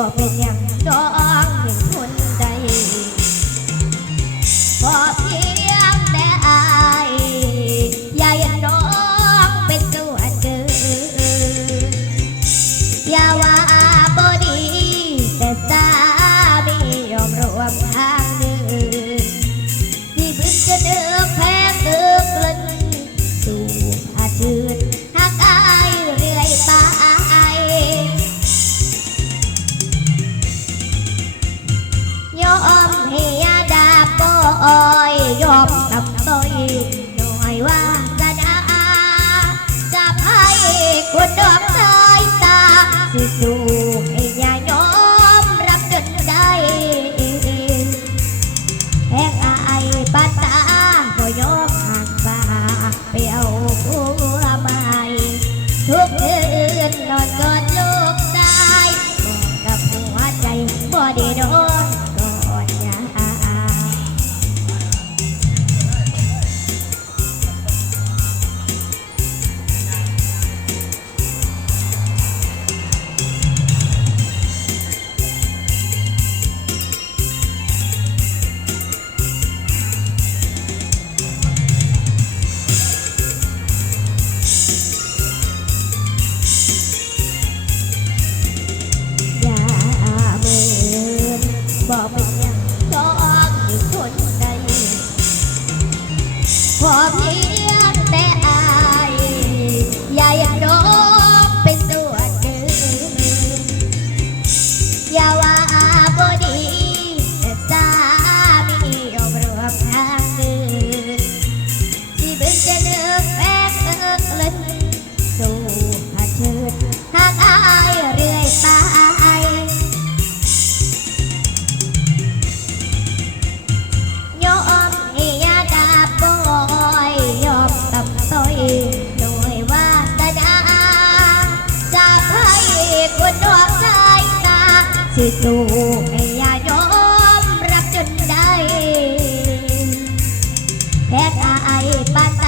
บอเป็นอย่างดองเป็นคนใดบอเพียงแต่อายอย่าอย่าน้องเป็นตัวเกินอย่าว่า ที่สู้ให้ยายอมรับจนได้แพ้ตายปาตา